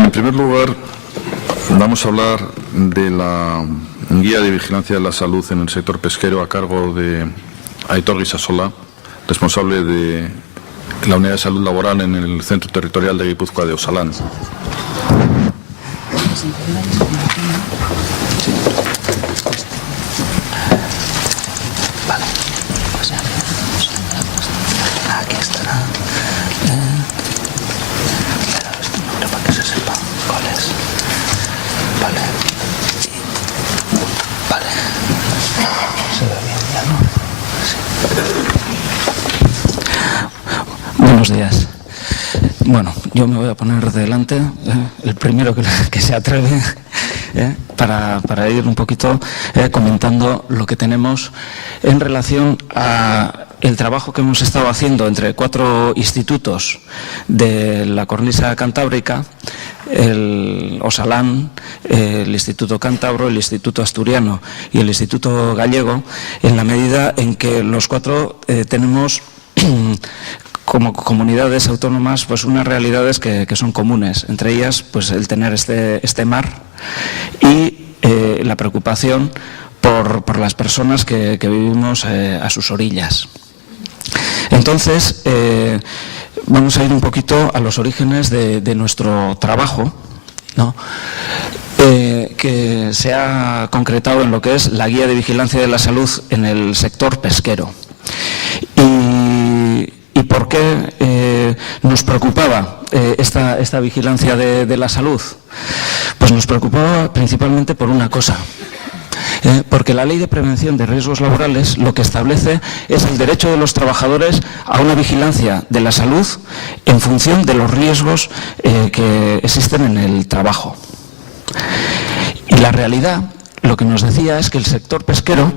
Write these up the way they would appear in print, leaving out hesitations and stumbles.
Bien, en primer lugar, vamos a hablar de la guía de vigilancia de la salud en el sector pesquero a cargo de Aitor Guisasola, responsable de la unidad de salud laboral en el Centro Territorial de Guipúzcoa de Osalan. Aquí estará. Pero este número para que se sepa cuál es. Vale. Vale. Se ve bien ya, ¿no? Sí. Buenos días. Bueno, yo me voy a poner delante, el primero que se atreve, para ir un poquito comentando lo que tenemos en relación a el trabajo que hemos estado haciendo entre 4 institutos de la cornisa cantábrica, el Osalan, el Instituto Cántabro, el Instituto Asturiano y el Instituto Gallego, en la medida en que los 4 tenemos como comunidades autónomas pues unas realidades que son comunes, entre ellas pues el tener este mar y la preocupación por las personas que vivimos a sus orillas. Entonces, vamos a ir un poquito a los orígenes de nuestro trabajo, ¿no? Que se ha concretado en lo que es la Guía de Vigilancia de la Salud en el sector pesquero. ¿Y por qué nos preocupaba esta vigilancia de la salud? Pues nos preocupaba principalmente por una cosa. Porque la Ley de Prevención de Riesgos Laborales lo que establece es el derecho de los trabajadores a una vigilancia de la salud en función de los riesgos que existen en el trabajo. Y la realidad lo que nos decía es que el sector pesquero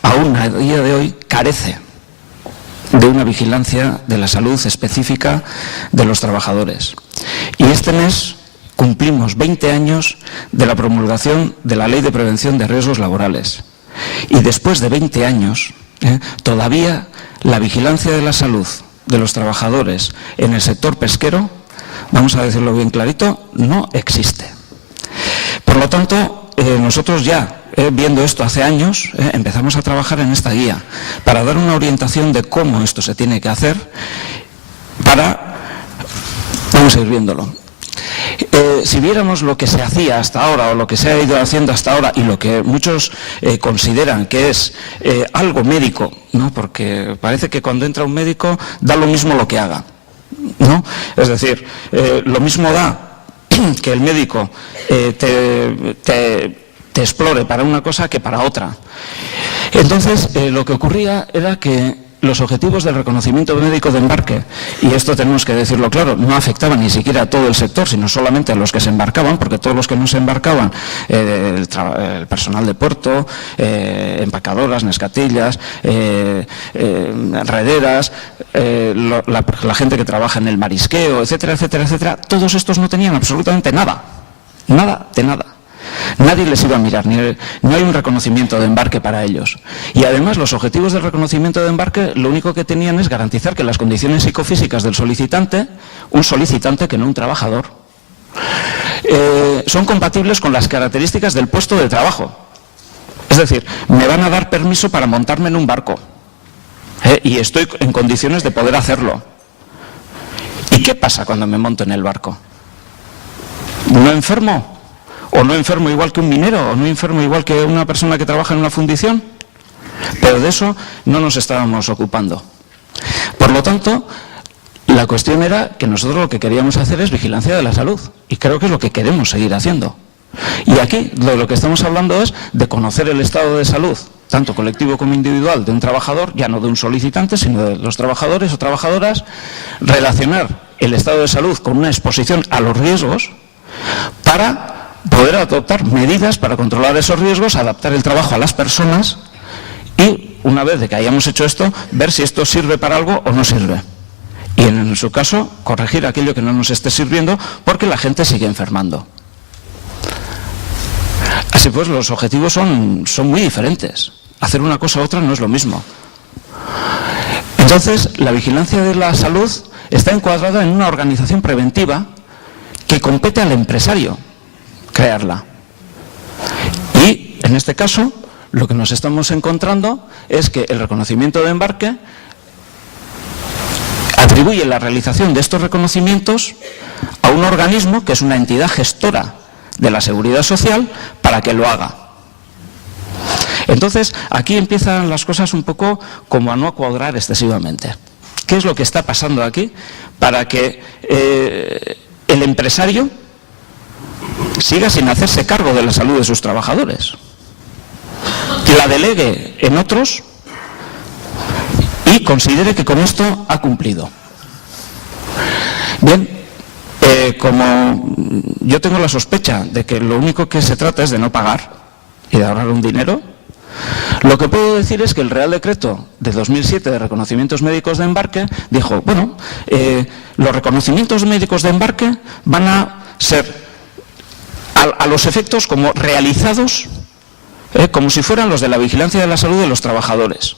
aún a día de hoy carece de una vigilancia de la salud específica de los trabajadores. Y este mes cumplimos 20 años de la promulgación de la Ley de Prevención de Riesgos Laborales. Y después de 20 años, todavía la vigilancia de la salud de los trabajadores en el sector pesquero, vamos a decirlo bien clarito, no existe. Por lo tanto, nosotros ya, viendo esto hace años, empezamos a trabajar en esta guía para dar una orientación de cómo esto se tiene que hacer vamos a ir viéndolo. Si viéramos lo que se hacía hasta ahora o lo que se ha ido haciendo hasta ahora y lo que muchos consideran que es algo médico, ¿no? Porque parece que cuando entra un médico da lo mismo lo que haga, ¿no? Es decir, lo mismo da que el médico te explore para una cosa que para otra. Entonces, lo que ocurría era que los objetivos del reconocimiento médico de embarque, y esto tenemos que decirlo claro, no afectaban ni siquiera a todo el sector, sino solamente a los que se embarcaban, porque todos los que no se embarcaban, el personal de puerto, empacadoras, nescatillas, rederas, la gente que trabaja en el marisqueo, etcétera, etcétera, etcétera, todos estos no tenían absolutamente nada, nada de nada. Nadie les iba a mirar, no hay un reconocimiento de embarque para ellos. Y además los objetivos del reconocimiento de embarque lo único que tenían es garantizar que las condiciones psicofísicas del solicitante, un solicitante que no un trabajador, son compatibles con las características del puesto de trabajo. Es decir, me van a dar permiso para montarme en un barco y estoy en condiciones de poder hacerlo. ¿Y qué pasa cuando me monto en el barco? ¿No enfermo? ¿O no enfermo igual que un minero? ¿O no enfermo igual que una persona que trabaja en una fundición? Pero de eso no nos estábamos ocupando. Por lo tanto, la cuestión era que nosotros lo que queríamos hacer es vigilancia de la salud. Y creo que es lo que queremos seguir haciendo. Y aquí lo que estamos hablando es de conocer el estado de salud, tanto colectivo como individual, de un trabajador, ya no de un solicitante, sino de los trabajadores o trabajadoras, relacionar el estado de salud con una exposición a los riesgos para poder adoptar medidas para controlar esos riesgos, adaptar el trabajo a las personas y, una vez de que hayamos hecho esto, ver si esto sirve para algo o no sirve. Y en su caso, corregir aquello que no nos esté sirviendo porque la gente sigue enfermando. Así pues, los objetivos son muy diferentes. Hacer una cosa u otra no es lo mismo. Entonces, la vigilancia de la salud está encuadrada en una organización preventiva que compete al empresario crearla. Y en este caso, lo que nos estamos encontrando es que el reconocimiento de embarque atribuye la realización de estos reconocimientos a un organismo que es una entidad gestora de la seguridad social para que lo haga. Entonces, aquí empiezan las cosas un poco como a no cuadrar excesivamente. ¿Qué es lo que está pasando aquí para que el empresario siga sin hacerse cargo de la salud de sus trabajadores? Que la delegue en otros y considere que con esto ha cumplido. Bien, como yo tengo la sospecha de que lo único que se trata es de no pagar y de ahorrar un dinero, lo que puedo decir es que el Real Decreto de 2007 de reconocimientos médicos de embarque dijo, bueno, los reconocimientos médicos de embarque van a ser a los efectos como realizados, como si fueran los de la vigilancia de la salud de los trabajadores.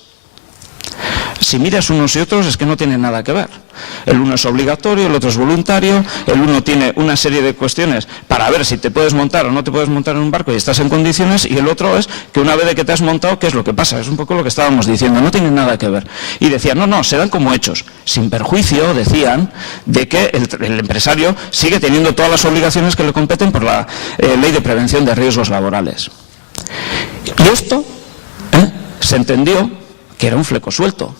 Si miras unos y otros es que no tienen nada que ver. El uno es obligatorio, el otro es voluntario, el uno tiene una serie de cuestiones para ver si te puedes montar o no te puedes montar en un barco y estás en condiciones, y el otro es que una vez de que te has montado, ¿qué es lo que pasa? Es un poco lo que estábamos diciendo, no tienen nada que ver. Y decían, no, se dan como hechos, sin perjuicio, decían, de que el empresario sigue teniendo todas las obligaciones que le competen por la Ley de Prevención de Riesgos Laborales. Y esto se entendió que era un fleco suelto.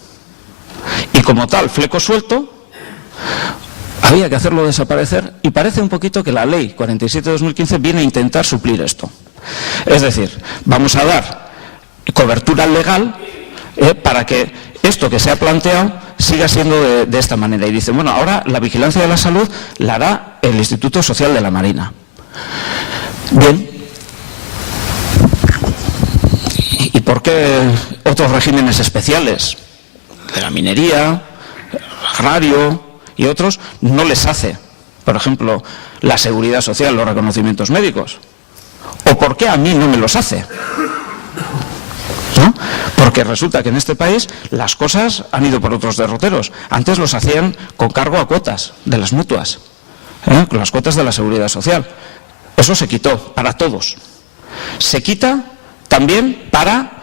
Y como tal, fleco suelto, había que hacerlo desaparecer, y parece un poquito que la Ley 47/2015 viene a intentar suplir esto. Es decir, vamos a dar cobertura legal para que esto que se ha planteado siga siendo de esta manera. Y dicen, bueno, ahora la vigilancia de la salud la hará el Instituto Social de la Marina. Bien. ¿Y por qué otros regímenes especiales, de la minería, el agrario y otros, no les hace, por ejemplo, la seguridad social, los reconocimientos médicos? ¿O por qué a mí no me los hace? ¿No? Porque resulta que en este país las cosas han ido por otros derroteros. Antes los hacían con cargo a cuotas de las mutuas, con las cuotas de la seguridad social. Eso se quitó para todos. Se quita también para...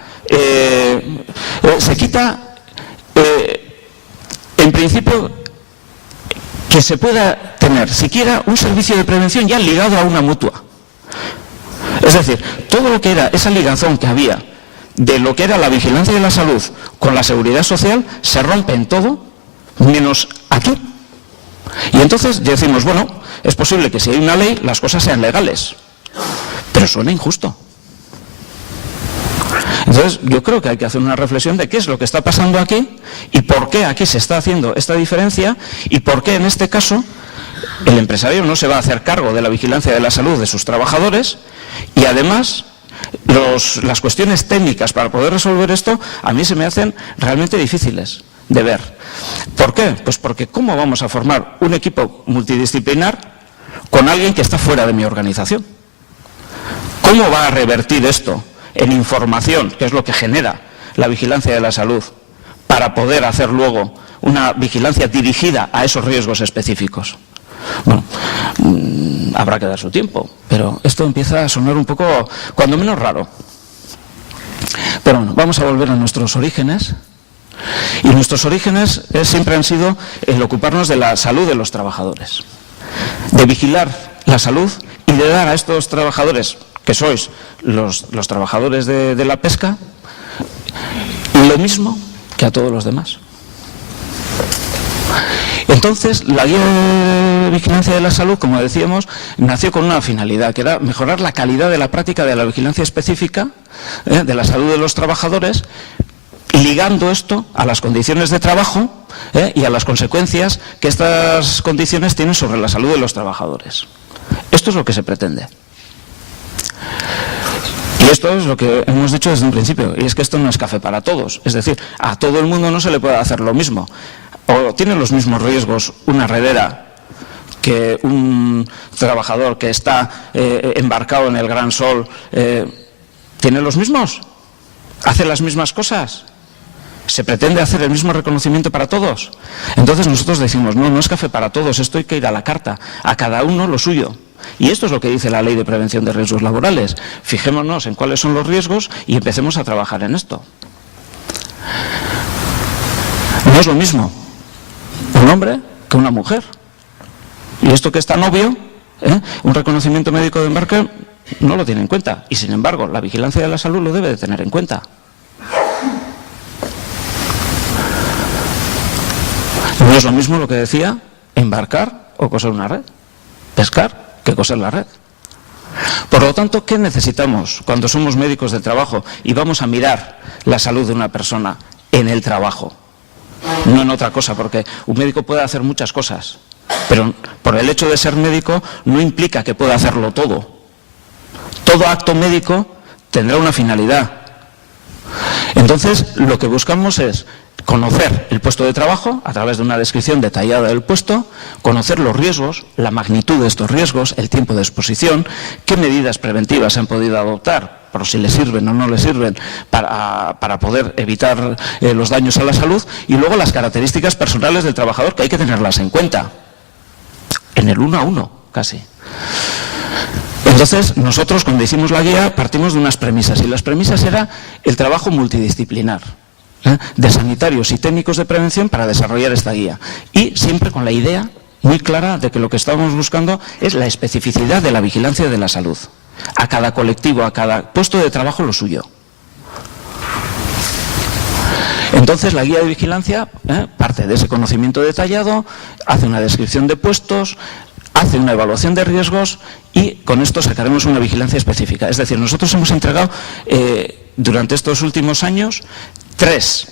en principio, que se pueda tener siquiera un servicio de prevención ya ligado a una mutua. Es decir, todo lo que era esa ligazón que había de lo que era la vigilancia de la salud con la seguridad social se rompe en todo, menos aquí. Y entonces decimos, bueno, es posible que si hay una ley las cosas sean legales, pero suena injusto. Entonces, yo creo que hay que hacer una reflexión de qué es lo que está pasando aquí y por qué aquí se está haciendo esta diferencia y por qué en este caso el empresario no se va a hacer cargo de la vigilancia de la salud de sus trabajadores, y además las cuestiones técnicas para poder resolver esto a mí se me hacen realmente difíciles de ver. ¿Por qué? Pues porque ¿cómo vamos a formar un equipo multidisciplinar con alguien que está fuera de mi organización? ¿Cómo va a revertir esto en información, que es lo que genera la vigilancia de la salud, para poder hacer luego una vigilancia dirigida a esos riesgos específicos? Bueno, habrá que dar su tiempo, pero esto empieza a sonar un poco, cuando menos, raro. Pero bueno, vamos a volver a nuestros orígenes. Y nuestros orígenes siempre han sido el ocuparnos de la salud de los trabajadores, de vigilar la salud y de dar a estos trabajadores, que sois los trabajadores de la pesca, lo mismo que a todos los demás. Entonces, la guía de vigilancia de la salud, como decíamos, nació con una finalidad, que era mejorar la calidad de la práctica de la vigilancia específica de la salud de los trabajadores, ligando esto a las condiciones de trabajo y a las consecuencias que estas condiciones tienen sobre la salud de los trabajadores. Esto es lo que se pretende. Y esto es lo que hemos dicho desde un principio, y es que esto no es café para todos. Es decir, a todo el mundo no se le puede hacer lo mismo. O tiene los mismos riesgos una redera que un trabajador que está embarcado en el gran sol. ¿Tiene los mismos? ¿Hace las mismas cosas? ¿Se pretende hacer el mismo reconocimiento para todos? Entonces nosotros decimos, no, no es café para todos, esto hay que ir a la carta, a cada uno lo suyo. Y esto es lo que dice la Ley de Prevención de Riesgos Laborales. Fijémonos en cuáles son los riesgos y empecemos a trabajar en esto. No es lo mismo un hombre que una mujer. Y esto que es tan obvio, un reconocimiento médico de embarque no lo tiene en cuenta. Y sin embargo, la vigilancia de la salud lo debe de tener en cuenta. No es lo mismo lo que decía, embarcar o coser una red, pescar que coser la red. Por lo tanto, ¿qué necesitamos cuando somos médicos del trabajo y vamos a mirar la salud de una persona en el trabajo? No en otra cosa, porque un médico puede hacer muchas cosas, pero por el hecho de ser médico no implica que pueda hacerlo todo. Todo acto médico tendrá una finalidad. Entonces, lo que buscamos es conocer el puesto de trabajo a través de una descripción detallada del puesto, conocer los riesgos, la magnitud de estos riesgos, el tiempo de exposición, qué medidas preventivas se han podido adoptar, por si les sirven o no les sirven, para poder evitar los daños a la salud, y luego las características personales del trabajador, que hay que tenerlas en cuenta, en el 1 a 1 casi. Entonces, nosotros cuando hicimos la guía partimos de unas premisas, y las premisas era el trabajo multidisciplinar de sanitarios y técnicos de prevención para desarrollar esta guía. Y siempre con la idea muy clara de que lo que estamos buscando es la especificidad de la vigilancia de la salud. A cada colectivo, a cada puesto de trabajo lo suyo. Entonces la guía de vigilancia parte de ese conocimiento detallado, hace una descripción de puestos, hace una evaluación de riesgos y con esto sacaremos una vigilancia específica. Es decir, nosotros hemos entregado durante estos últimos años 3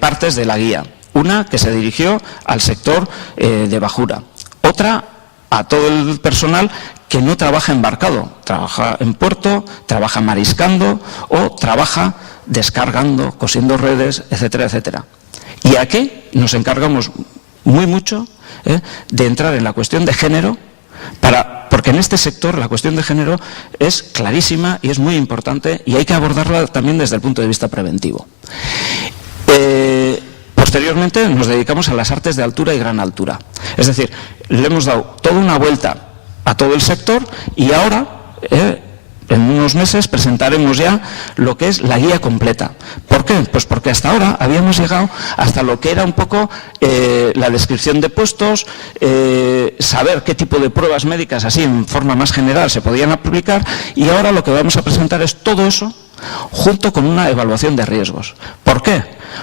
partes de la guía. Una que se dirigió al sector de bajura, otra a todo el personal que no trabaja embarcado, trabaja en puerto, trabaja mariscando o trabaja descargando, cosiendo redes, etcétera, etcétera. Y aquí nos encargamos mucho de entrar en la cuestión de género, porque en este sector la cuestión de género es clarísima y es muy importante y hay que abordarla también desde el punto de vista preventivo. Posteriormente nos dedicamos a las artes de altura y gran altura. Es decir, le hemos dado toda una vuelta a todo el sector y ahora, en unos meses, presentaremos ya lo que es la guía completa. ¿Por qué? Pues porque hasta ahora habíamos llegado hasta lo que era un poco la descripción de puestos, saber qué tipo de pruebas médicas así en forma más general se podían aplicar, y ahora lo que vamos a presentar es todo eso junto con una evaluación de riesgos. ¿Por qué?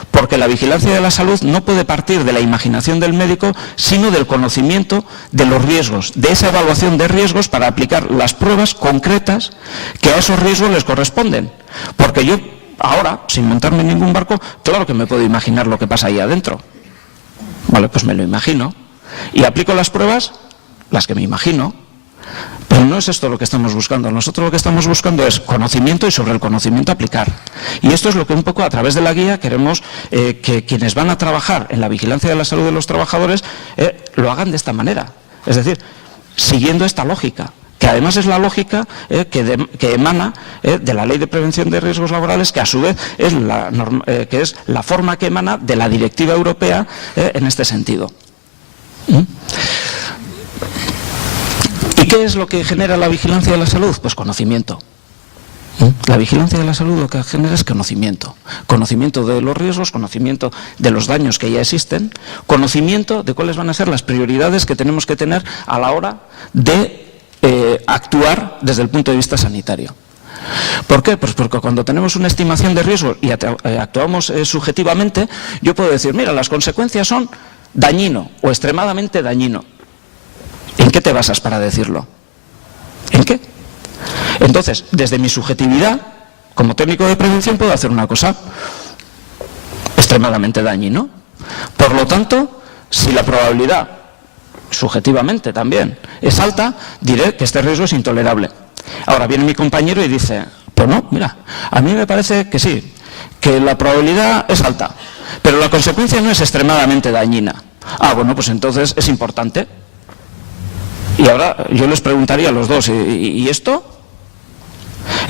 Porque la vigilancia de la salud no puede partir de la imaginación del médico, sino del conocimiento de los riesgos, de esa evaluación de riesgos para aplicar las pruebas concretas que a esos riesgos les corresponden. Porque yo ahora, sin montarme en ningún barco, claro que me puedo imaginar lo que pasa ahí adentro. Vale, pues me lo imagino. Y aplico las pruebas, las que me imagino. Pero no es esto lo que estamos buscando. Nosotros lo que estamos buscando es conocimiento y sobre el conocimiento aplicar. Y esto es lo que un poco a través de la guía queremos que quienes van a trabajar en la vigilancia de la salud de los trabajadores lo hagan de esta manera. Es decir, siguiendo esta lógica, que además es la lógica que emana de la Ley de Prevención de Riesgos Laborales, que a su vez es la forma que emana de la Directiva Europea en este sentido. ¿Y qué es lo que genera la vigilancia de la salud? Pues conocimiento. La vigilancia de la salud lo que genera es conocimiento. Conocimiento de los riesgos, conocimiento de los daños que ya existen, conocimiento de cuáles van a ser las prioridades que tenemos que tener a la hora de actuar desde el punto de vista sanitario. ¿Por qué? Pues porque cuando tenemos una estimación de riesgos y actuamos subjetivamente, yo puedo decir, mira, las consecuencias son dañino o extremadamente dañino. ¿En qué te basas para decirlo? ¿En qué? Entonces, desde mi subjetividad, como técnico de prevención, puedo hacer una cosa extremadamente dañino. Por lo tanto, si la probabilidad, subjetivamente también, es alta, diré que este riesgo es intolerable. Ahora viene mi compañero y dice, pues no, mira, a mí me parece que sí, que la probabilidad es alta, pero la consecuencia no es extremadamente dañina. Ah, bueno, pues entonces es importante. Y ahora yo les preguntaría a los dos, ¿y esto?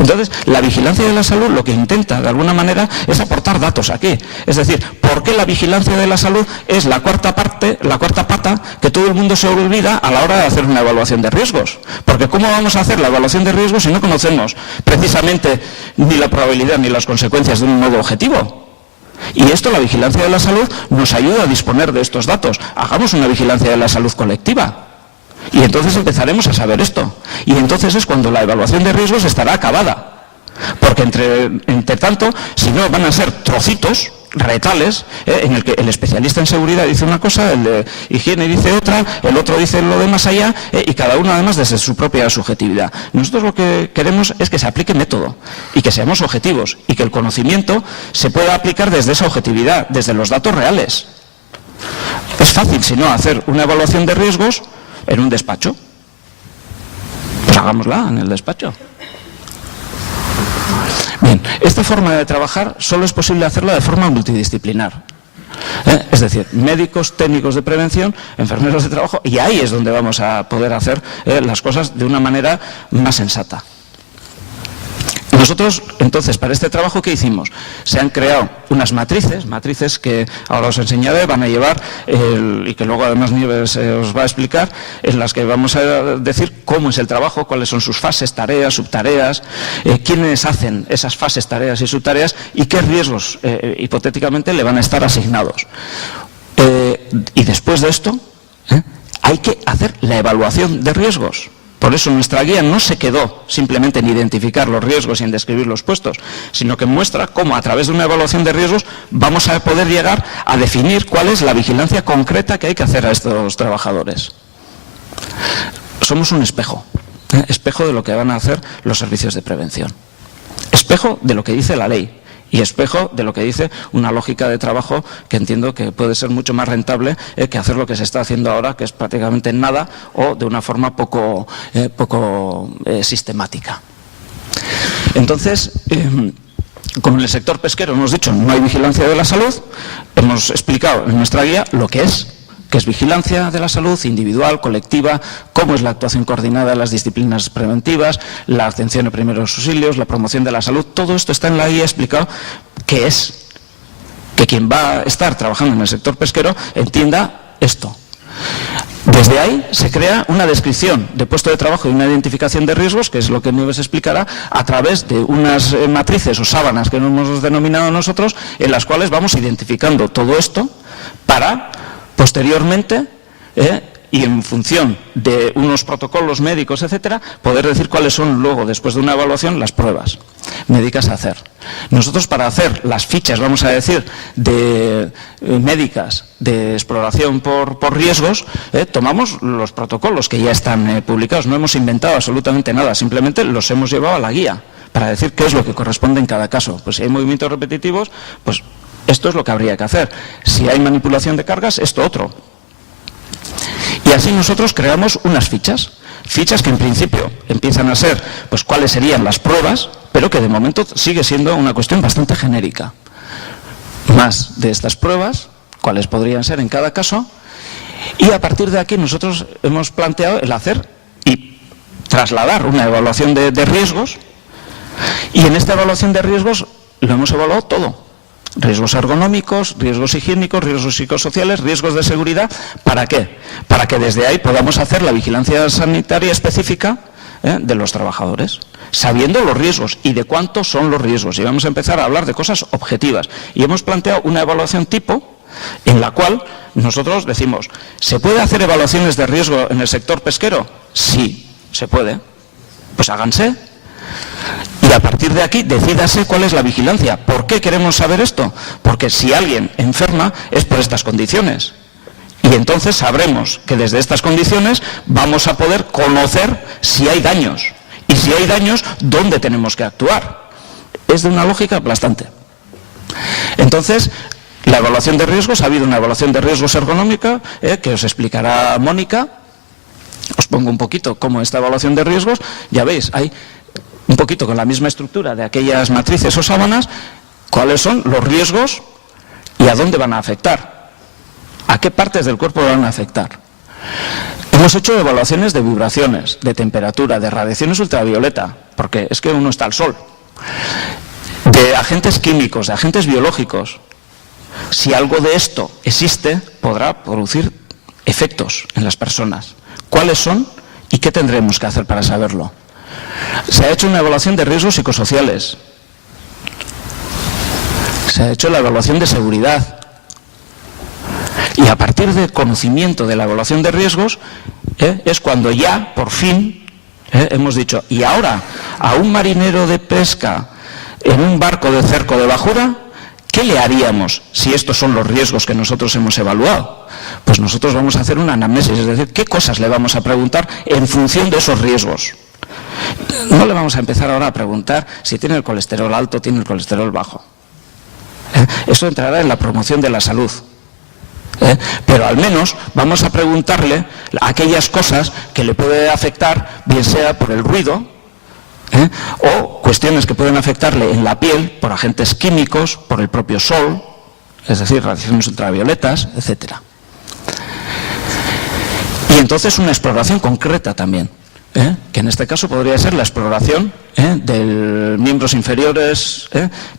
Entonces, la vigilancia de la salud lo que intenta, de alguna manera, es aportar datos aquí. Es decir, ¿por qué la vigilancia de la salud es la cuarta pata que todo el mundo se olvida a la hora de hacer una evaluación de riesgos? Porque ¿cómo vamos a hacer la evaluación de riesgos si no conocemos precisamente ni la probabilidad ni las consecuencias de un modo objetivo? Y esto, la vigilancia de la salud, nos ayuda a disponer de estos datos. Hagamos una vigilancia de la salud colectiva. Y entonces empezaremos a saber esto. Y entonces es cuando la evaluación de riesgos estará acabada. Porque entre tanto, si no, van a ser trocitos, retales, en el que el especialista en seguridad dice una cosa, el de higiene dice otra, el otro dice lo de más allá, y cada uno además desde su propia subjetividad. Nosotros lo que queremos es que se aplique método y que seamos objetivos y que el conocimiento se pueda aplicar desde esa objetividad, desde los datos reales. Es fácil, si no, hacer una evaluación de riesgos en un despacho. Pues hagámosla en el despacho. Bien, esta forma de trabajar solo es posible hacerla de forma multidisciplinar. Es decir, médicos, técnicos de prevención, enfermeros de trabajo, y ahí es donde vamos a poder hacer las cosas de una manera más sensata. Nosotros, entonces, para este trabajo, ¿qué hicimos? Se han creado unas matrices que ahora os enseñaré, van a llevar, y que luego además Nieves os va a explicar, en las que vamos a decir cómo es el trabajo, cuáles son sus fases, tareas, subtareas, quiénes hacen esas fases, tareas y subtareas, y qué riesgos, hipotéticamente, le van a estar asignados. Y después de esto, hay que hacer la evaluación de riesgos. Por eso nuestra guía no se quedó simplemente en identificar los riesgos y en describir los puestos, sino que muestra cómo a través de una evaluación de riesgos vamos a poder llegar a definir cuál es la vigilancia concreta que hay que hacer a estos trabajadores. Somos un espejo, espejo de lo que van a hacer los servicios de prevención, espejo de lo que dice la ley. Y espejo de lo que dice una lógica de trabajo que entiendo que puede ser mucho más rentable que hacer lo que se está haciendo ahora, que es prácticamente nada o de una forma poco sistemática. Entonces, como en el sector pesquero hemos dicho no hay vigilancia de la salud, hemos explicado en nuestra guía lo que es vigilancia de la salud individual, colectiva, cómo es la actuación coordinada de las disciplinas preventivas, la atención a primeros auxilios, la promoción de la salud. Todo esto está en la guía explicado que es que quien va a estar trabajando en el sector pesquero entienda esto. Desde ahí se crea una descripción de puesto de trabajo y una identificación de riesgos, que es lo que Nieves explicará, a través de unas matrices o sábanas que hemos denominado nosotros, en las cuales vamos identificando todo esto para posteriormente, y en función de unos protocolos médicos, etcétera, poder decir cuáles son luego, después de una evaluación, las pruebas médicas a hacer. Nosotros, para hacer las fichas, vamos a decir, de médicas de exploración por riesgos, tomamos los protocolos que ya están publicados. No hemos inventado absolutamente nada, simplemente los hemos llevado a la guía para decir qué es lo que corresponde en cada caso. Pues si hay movimientos repetitivos, pues esto es lo que habría que hacer. Si hay manipulación de cargas, esto otro. Y así nosotros creamos unas fichas que en principio empiezan a ser, pues cuáles serían las pruebas, pero que de momento sigue siendo una cuestión bastante genérica. Más de estas pruebas, cuáles podrían ser en cada caso, y a partir de aquí nosotros hemos planteado el hacer y trasladar una evaluación de riesgos, y en esta evaluación de riesgos lo hemos evaluado todo. Riesgos ergonómicos, riesgos higiénicos, riesgos psicosociales, riesgos de seguridad. ¿Para qué? Para que desde ahí podamos hacer la vigilancia sanitaria específica de los trabajadores, sabiendo los riesgos y de cuántos son los riesgos. Y vamos a empezar a hablar de cosas objetivas. Y hemos planteado una evaluación tipo en la cual nosotros decimos, ¿se puede hacer evaluaciones de riesgo en el sector pesquero? Sí, se puede. Pues háganse. Y a partir de aquí, decídase cuál es la vigilancia. ¿Por qué queremos saber esto? Porque si alguien enferma es por estas condiciones. Y entonces sabremos que desde estas condiciones vamos a poder conocer si hay daños. Y si hay daños, ¿dónde tenemos que actuar? Es de una lógica aplastante. Entonces, la evaluación de riesgos, ha habido una evaluación de riesgos ergonómica, que os explicará Mónica. Os pongo un poquito cómo esta evaluación de riesgos, ya veis, hay un poquito con la misma estructura de aquellas matrices o sábanas, cuáles son los riesgos y a dónde van a afectar, a qué partes del cuerpo van a afectar. Hemos hecho evaluaciones de vibraciones, de temperatura, de radiaciones ultravioleta, porque es que uno está al sol, de agentes químicos, de agentes biológicos. Si algo de esto existe, podrá producir efectos en las personas. ¿Cuáles son y qué tendremos que hacer para saberlo? Se ha hecho una evaluación de riesgos psicosociales. Se ha hecho la evaluación de seguridad. Y a partir del conocimiento de la evaluación de riesgos, es cuando ya, por fin, hemos dicho, y ahora, a un marinero de pesca en un barco de cerco de bajura, ¿qué le haríamos si estos son los riesgos que nosotros hemos evaluado? Pues nosotros vamos a hacer una anamnesis, es decir, ¿qué cosas le vamos a preguntar en función de esos riesgos? No le vamos a empezar ahora a preguntar si tiene el colesterol alto o tiene el colesterol bajo. Eso entrará en la promoción de la salud. Pero al menos vamos a preguntarle aquellas cosas que le puede afectar, bien sea por el ruido, o cuestiones que pueden afectarle en la piel por agentes químicos, por el propio sol, es decir, radiaciones ultravioletas, etcétera. Y entonces una exploración concreta también, que en este caso podría ser la exploración de miembros inferiores.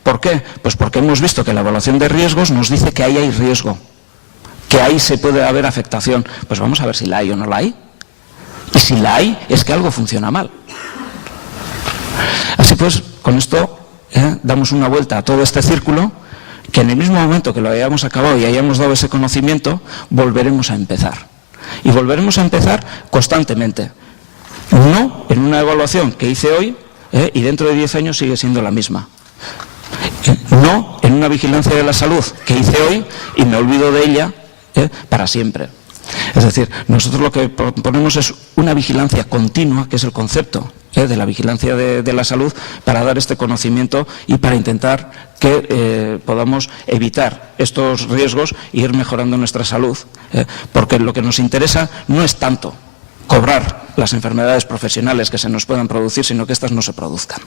¿Por qué? Pues porque hemos visto que la evaluación de riesgos nos dice que ahí hay riesgo, que ahí se puede haber afectación. Pues vamos a ver si la hay o no la hay. Y si la hay, es que algo funciona mal. Así pues, con esto damos una vuelta a todo este círculo, que en el mismo momento que lo hayamos acabado y hayamos dado ese conocimiento, volveremos a empezar. Y volveremos a empezar constantemente. No en una evaluación que hice hoy y dentro de 10 años sigue siendo la misma. No en una vigilancia de la salud que hice hoy y me olvido de ella para siempre. Es decir, nosotros lo que proponemos es una vigilancia continua, que es el concepto de la vigilancia de la salud, para dar este conocimiento y para intentar que podamos evitar estos riesgos e ir mejorando nuestra salud, porque lo que nos interesa no es tanto cobrar las enfermedades profesionales que se nos puedan producir, sino que éstas no se produzcan.